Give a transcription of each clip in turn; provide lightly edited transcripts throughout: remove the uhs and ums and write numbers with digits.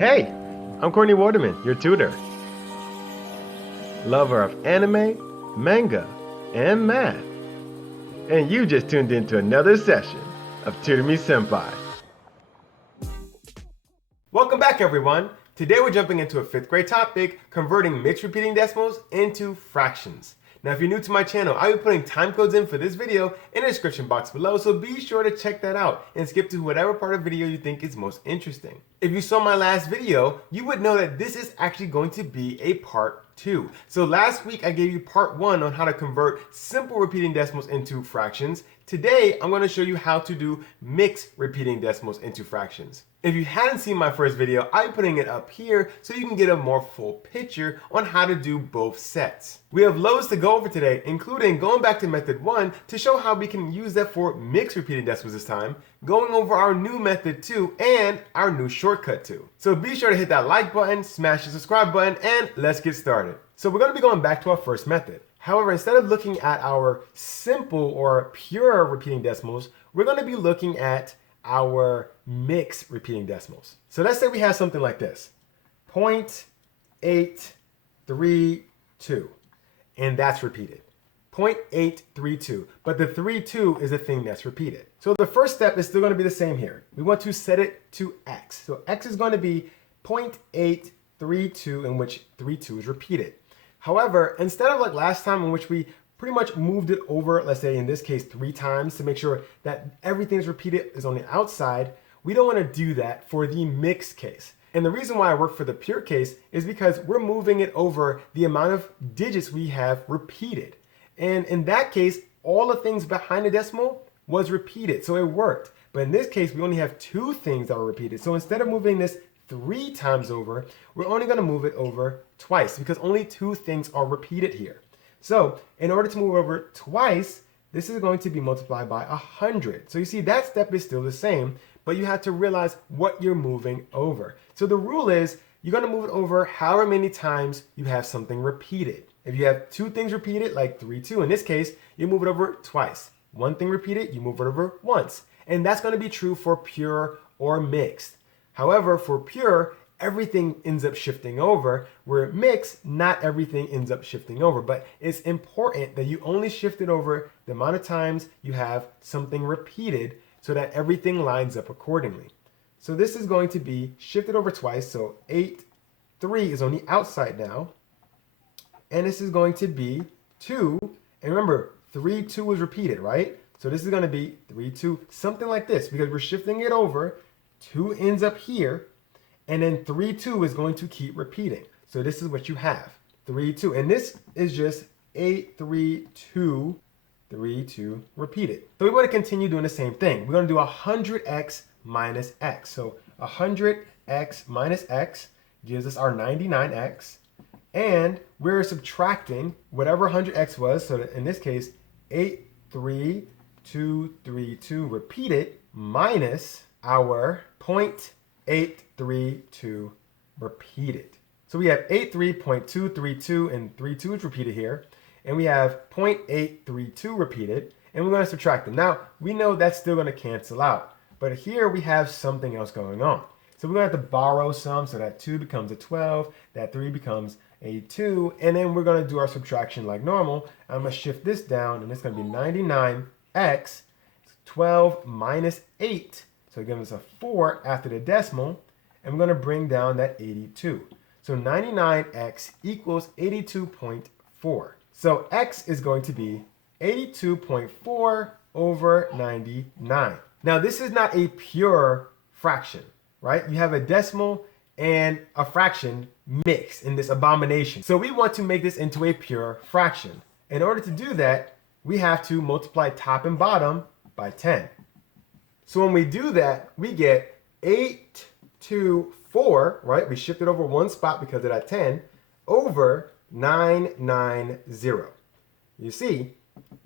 Hey, I'm Courtney Waterman, your tutor. Lover of anime, manga, and math. And you just tuned into another session of Tutor Me Senpai. Welcome back, everyone. Today we're jumping into a 5th grade topic, converting mixed repeating decimals into fractions. Now, if you're new to my channel, I'll be putting time codes in for this video in the description box below, so be sure to check that out and skip to whatever part of the video you think is most interesting. If you saw my last video, you would know that this is actually going to be a part 2. So last week I gave you part 1 on how to convert simple repeating decimals into fractions. Today I'm going to show you how to do mixed repeating decimals into fractions. If you hadn't seen my first video, I'm putting it up here so you can get a more full picture on how to do both sets. We have loads to go over today, including going back to method 1 to show how we can use that for mixed repeating decimals this time, going over our new method 2 and our new shortcut 2. So be sure to hit that like button, smash the subscribe button, and let's get started. So we're going to be going back to our first method. However, instead of looking at our simple or pure repeating decimals, we're going to be looking at our mixed repeating decimals. So let's say we have something like this, 0.832, and that's repeated. 0.832, but the 32 is the thing that's repeated. So the first step is still going to be the same here. We want to set it to x. So x is going to be 0.832, in which 32 is repeated. However, instead of like last time in which we pretty much moved it over, let's say in this case 3 times to make sure that everything is repeated is on the outside, we don't want to do that for the mixed case. And the reason why I work for the pure case is because we're moving it over the amount of digits we have repeated. And in that case, all the things behind the decimal was repeated, so it worked. But in this case, we only have 2 things that were repeated. So instead of moving this 3 times over, we're only going to move it over twice because only 2 things are repeated here. So in order to move over twice, this is going to be multiplied by 100. So you see that step is still the same, but you have to realize what you're moving over. So the rule is you're going to move it over however many times you have something repeated. If you have 2 things repeated, like 3, 2, in this case, you move it over twice. 1 thing repeated, you move it over once. And that's going to be true for pure or mixed. However, for pure, everything ends up shifting over, where mixed, not everything ends up shifting over. But it's important that you only shift it over the amount of times you have something repeated so that everything lines up accordingly. So this is going to be shifted over twice. So 8, 3 is on the outside now. And this is going to be 2. And remember, 3, 2 is repeated, right? So this is going to be 3, 2, something like this, because we're shifting it over. 2 ends up here. And then 3, 2 is going to keep repeating. So this is what you have, 3, 2. And this is just 8, 3, 2, 3, 2 repeated. So we want to continue doing the same thing. We're going to do 100x minus x. So 100x minus x gives us our 99x. And we're subtracting whatever 100x was. So that in this case, 8, 3, 2, 3, 2 repeated minus our 0.832 repeated. So we have 83.232 and 32 is repeated here. And we have 0.832 repeated. And we're going to subtract them. Now, we know that's still going to cancel out. But here we have something else going on. So we're going to have to borrow some. So that 2 becomes a 12. That 3 becomes a 2. And then we're going to do our subtraction like normal. I'm going to shift this down. And it's going to be 99x 12 minus 8. So it gives us a 4 after the decimal, and we're going to bring down that 82. So 99x equals 82.4. So x is going to be 82.4 over 99. Now this is not a pure fraction, right? You have a decimal and a fraction mixed in this abomination. So we want to make this into a pure fraction. In order to do that, we have to multiply top and bottom by 10. So when we do that, we get 8 to 4, right? We shifted over 1 spot because of that 10, over 990. You see,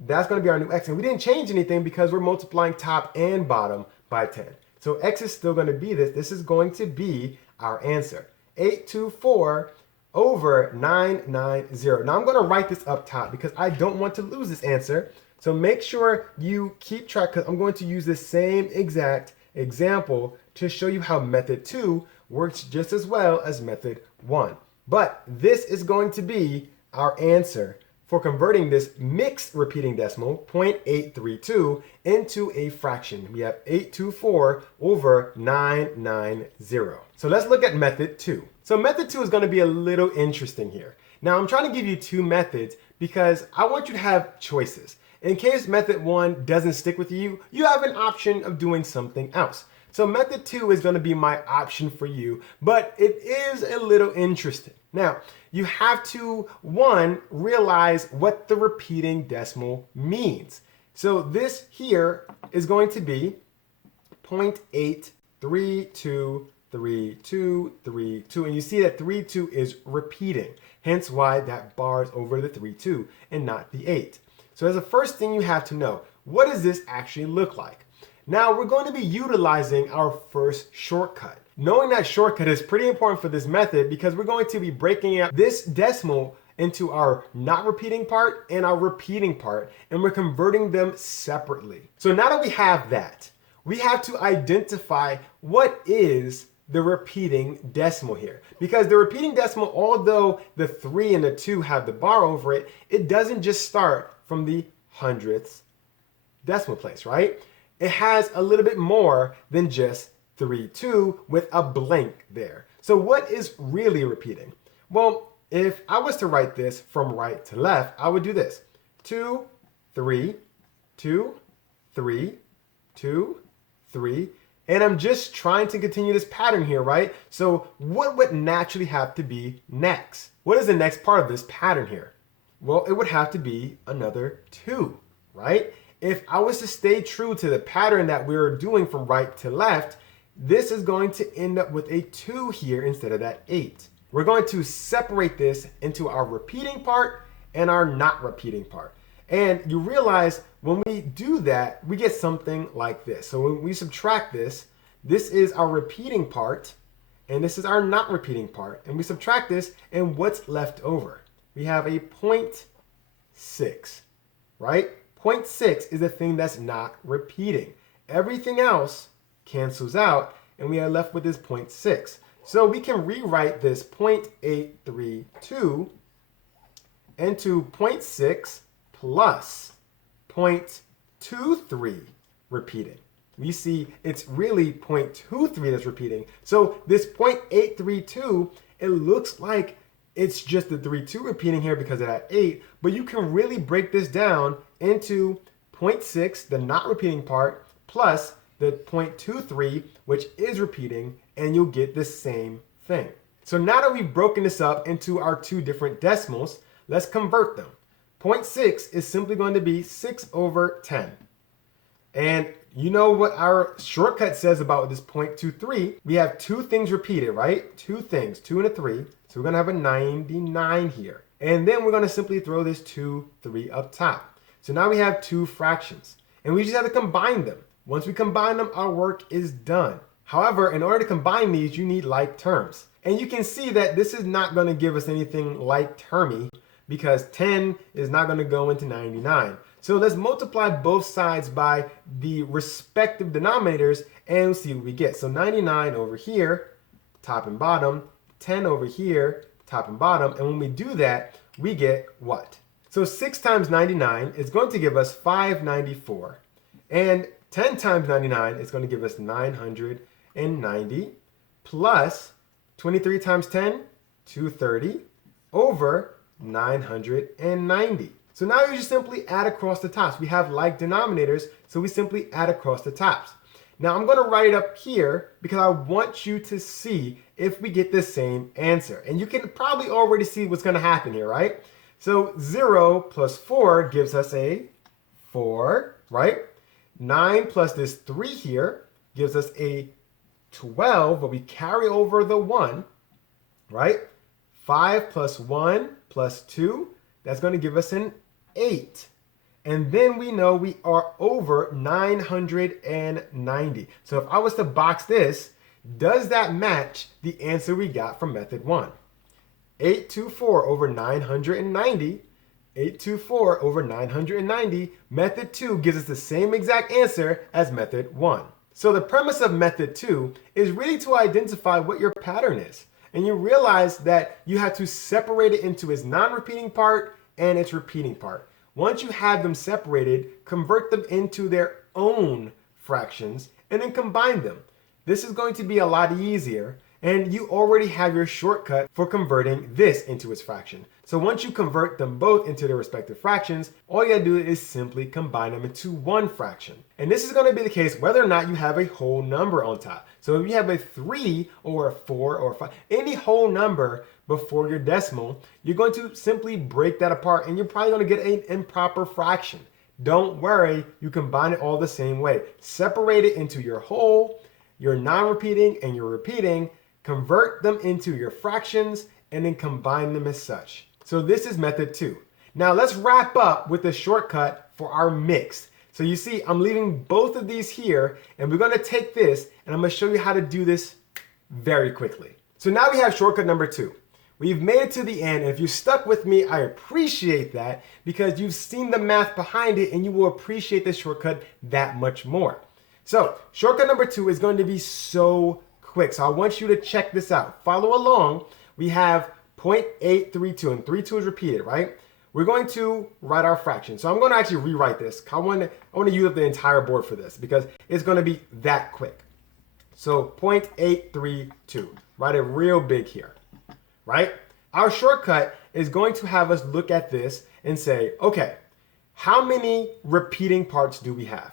that's going to be our new x. And we didn't change anything because we're multiplying top and bottom by 10. So x is still going to be this. This is going to be our answer. 824 over 990. Now I'm going to write this up top because I don't want to lose this answer. So make sure you keep track because I'm going to use the same exact example to show you how method 2 works just as well as method 1. But this is going to be our answer for converting this mixed repeating decimal, 0.832, into a fraction. We have 824 over 990. So let's look at method 2. So method 2 is going to be a little interesting here. Now I'm trying to give you two methods because I want you to have choices. In case method 1 doesn't stick with you, you have an option of doing something else. So method 2 is going to be my option for you, but it is a little interesting. Now, you have to, one, realize what the repeating decimal means. So this here is going to be 0.8323232, and you see that 32 is repeating, hence why that bar is over the 32 and not the 8. So as the first thing you have to know, what does this actually look like? Now we're going to be utilizing our first shortcut. Knowing that shortcut is pretty important for this method because we're going to be breaking up this decimal into our not repeating part and our repeating part, and we're converting them separately. So now that we have that, we have to identify what is the repeating decimal here. Because the repeating decimal, although the 3 and the 2 have the bar over it, it doesn't just start from the hundredths decimal place, right? It has a little bit more than just 32 with a blank there. So what is really repeating? Well, if I was to write this from right to left, I would do this. 2, 3, 2, 3, 2, 3. And I'm just trying to continue this pattern here, right? So what would naturally have to be next? What is the next part of this pattern here? Well, it would have to be another 2, right? If I was to stay true to the pattern that we were doing from right to left, this is going to end up with a 2 here instead of that 8. We're going to separate this into our repeating part and our not repeating part. And you realize when we do that, we get something like this. So when we subtract this, this is our repeating part, and this is our not repeating part. And we subtract this, and what's left over? We have a 0.6, right? 0.6 is the thing that's not repeating. Everything else cancels out, and we are left with this 0.6. So we can rewrite this 0.832 into 0.6 plus 0.23 repeating. We see it's really 0.23 that's repeating. So this 0.832, it looks like it's just the 32 repeating here because of that 8, but you can really break this down into 0.6, the not repeating part, plus the 0.23, which is repeating, and you'll get the same thing. So now that we've broken this up into our two different decimals, let's convert them. 0.6 is simply going to be 6 over 10. And you know what our shortcut says about this 0.23? We have two things repeated, right? Two things, 2 and a 3. So we're going to have a 99 here. And then we're going to simply throw this 2, 3 up top. So now we have two fractions. And we just have to combine them. Once we combine them, our work is done. However, in order to combine these, you need like terms. And you can see that this is not going to give us anything like termy because 10 is not going to go into 99. So let's multiply both sides by the respective denominators and we'll see what we get. So 99 over here, top and bottom, 10 over here, top and bottom. And when we do that, we get what? So 6 times 99 is going to give us 594. And 10 times 99 is going to give us 990 plus 23 times 10, 230 over 990. So now you just simply add across the tops. We have like denominators, so we simply add across the tops. Now I'm going to write it up here because I want you to see if we get the same answer. And you can probably already see what's going to happen here, right? So 0 plus 4 gives us a 4, right? 9 plus this 3 here gives us a 12, but we carry over the 1, right? 5 plus 1 plus 2, that's going to give us an 8. And then we know we are over 990. So if I was to box this, does that match the answer we got from method 1? 824 over 990. 824 over 990. Method 2 gives us the same exact answer as method 1. So the premise of method 2 is really to identify what your pattern is. And you realize that you have to separate it into its non-repeating part and its repeating part. Once you have them separated, convert them into their own fractions and then combine them. This is going to be a lot easier, and you already have your shortcut for converting this into its fraction. So once you convert them both into their respective fractions, all you gotta do is simply combine them into one fraction. And this is gonna be the case whether or not you have a whole number on top. So if you have a 3 or a 4 or a 5, any whole number before your decimal, you're going to simply break that apart and you're probably gonna get an improper fraction. Don't worry, you combine it all the same way. Separate it into your whole, your non-repeating, and your repeating, convert them into your fractions, and then combine them as such. So this is method 2. Now let's wrap up with the shortcut for our mix. So you see, I'm leaving both of these here, and we're gonna take this, and I'm gonna show you how to do this very quickly. So now we have shortcut number 2. We've made it to the end, and if you stuck with me, I appreciate that because you've seen the math behind it, and you will appreciate this shortcut that much more. So shortcut number 2 is going to be so quick. So I want you to check this out. Follow along. We have 0.832, and 32 is repeated, right? We're going to write our fraction. So I'm going to actually rewrite this. I want to use up the entire board for this because it's going to be that quick. So 0.832, write it real big here, right? Our shortcut is going to have us look at this and say, okay, how many repeating parts do we have?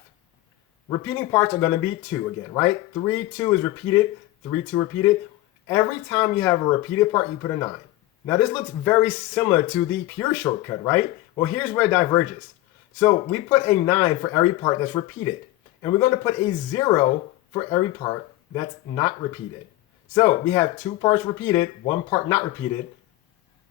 Repeating parts are going to be 2 again, right? 3, 2 is repeated, 3, 2 repeated. Every time you have a repeated part, you put a 9. Now this looks very similar to the pure shortcut, right? Well, here's where it diverges. So we put a 9 for every part that's repeated, and we're going to put a 0 for every part that's not repeated. So we have 2 parts repeated, 1 part not repeated,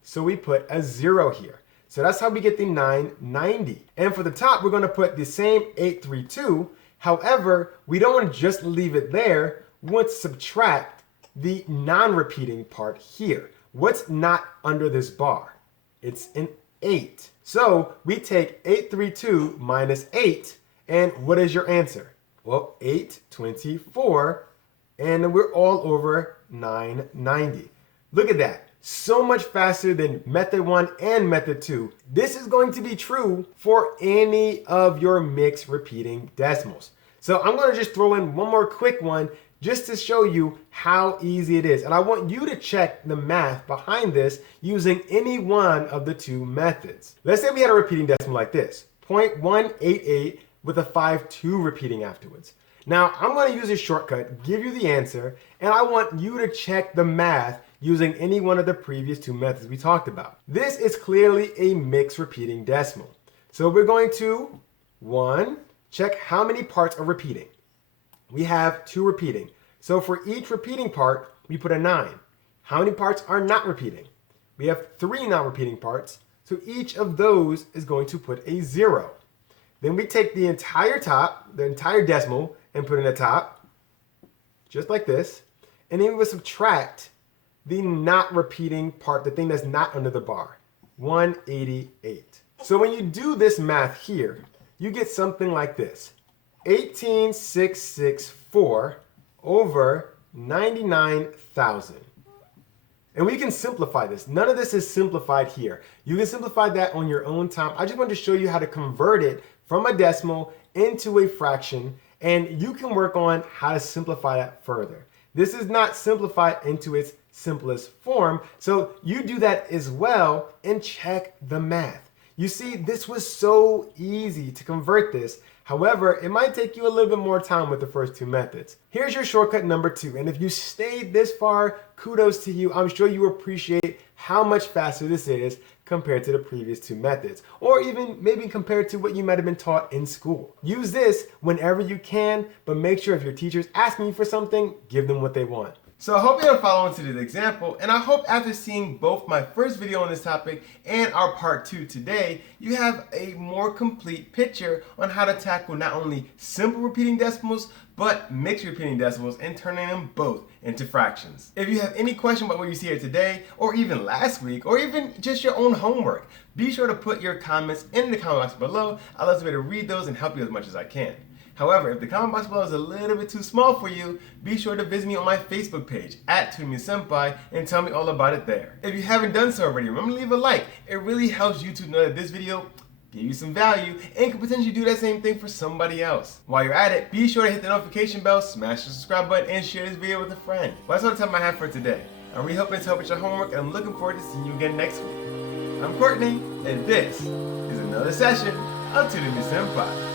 so we put a 0 here. So that's how we get the 990. And for the top, we're going to put the same 832. However, we don't want to just leave it there. We want to subtract the non-repeating part here. What's not under this bar? It's an 8. So we take 832 minus 8, and what is your answer? Well, 824, and we're all over 990. Look at that. So much faster than method 1 and method 2. This is going to be true for any of your mixed repeating decimals. So I'm going to just throw in one more quick one just to show you how easy it is. And I want you to check the math behind this using any one of the 2 methods. Let's say we had a repeating decimal like this, 0.188 with a 5.2 repeating afterwards. Now I'm going to use a shortcut, give you the answer, and I want you to check the math using any one of the previous 2 methods we talked about. This is clearly a mixed repeating decimal. So we're going to, 1, check how many parts are repeating. We have 2 repeating. So for each repeating part, we put a 9. How many parts are not repeating? We have 3 not repeating parts. So each of those is going to put a 0. Then we take the entire top, the entire decimal, and put in the top, just like this. And then we will subtract the not repeating part, the thing that's not under the bar, 188. So when you do this math here, you get something like this. 18,664 over 99,000. And we can simplify this. None of this is simplified here. You can simplify that on your own time. I just wanted to show you how to convert it from a decimal into a fraction, and you can work on how to simplify that further. This is not simplified into its simplest form, so you do that as well and check the math. You see, this was so easy to convert this. However, it might take you a little bit more time with the first 2 methods. Here's your shortcut number 2. And if you stayed this far, kudos to you. I'm sure you appreciate how much faster this is compared to the previous 2 methods, or even maybe compared to what you might have been taught in school. Use this whenever you can, but make sure if your teacher's asking you for something, give them what they want. So I hope you're following to this example, and I hope after seeing both my first video on this topic and our part 2 today, you have a more complete picture on how to tackle not only simple repeating decimals, but mixed repeating decimals and turning them both into fractions. If you have any question about what you see here today, or even last week, or even just your own homework, be sure to put your comments in the comment box below. I'd love to be able to read those and help you as much as I can. However, if the comment box below is a little bit too small for you, be sure to visit me on my Facebook page at Sempai and tell me all about it there. If you haven't done so already, remember to leave a like. It really helps YouTube know that this video gave you some value and could potentially do that same thing for somebody else. While you're at it, be sure to hit the notification bell, smash the subscribe button, and share this video with a friend. Well, that's all the time I have for today. I really hope it's helped with your homework, and I'm looking forward to seeing you again next week. I'm Courtney, and this is another session of Tutor Sempai.